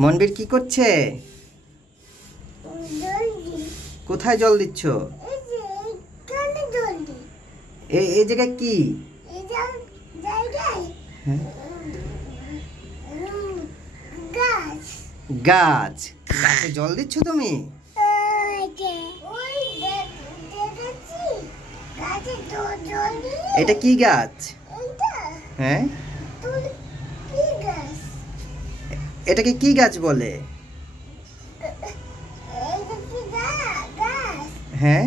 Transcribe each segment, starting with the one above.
মনবীর কি করছে? জল দিই। কোথায় জল দিচ্ছ? এই যে এইখানে জল দিই। এই জায়গায় কি? এই জায়গায় হ্যাঁ, উম, গাছ। গাছ। গাছে জল দিচ্ছ তুমি? ওই যে, ওই দেখেছি গাছে জল দিয়ে। এটা কি গাছ? এইটা হ্যাঁ, তুই কি গাছ? এটাকে কি গাছ বলে? এইটা কি গাছ? হ্যাঁ,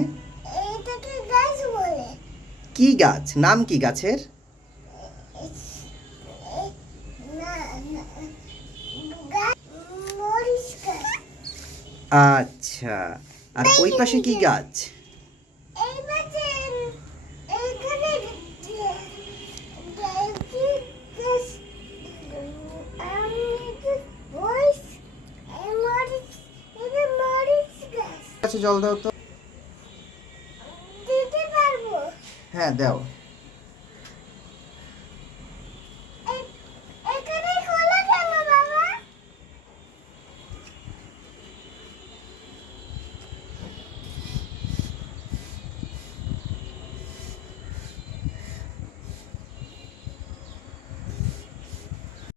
এইটা কি গাছ বলে? কি গাছ? নাম কি গাছের? এই না না গাছ মরিচ গাছ। আচ্ছা, আর ওই পাশে কি গাছ? এই মাঝে এইখানে দেখি গাছ। আমি মরিচ মরিচ এটা মরিচ গাছ গাছে জল দাও তো। দিতে পারবো। হ্যাঁ, দাও।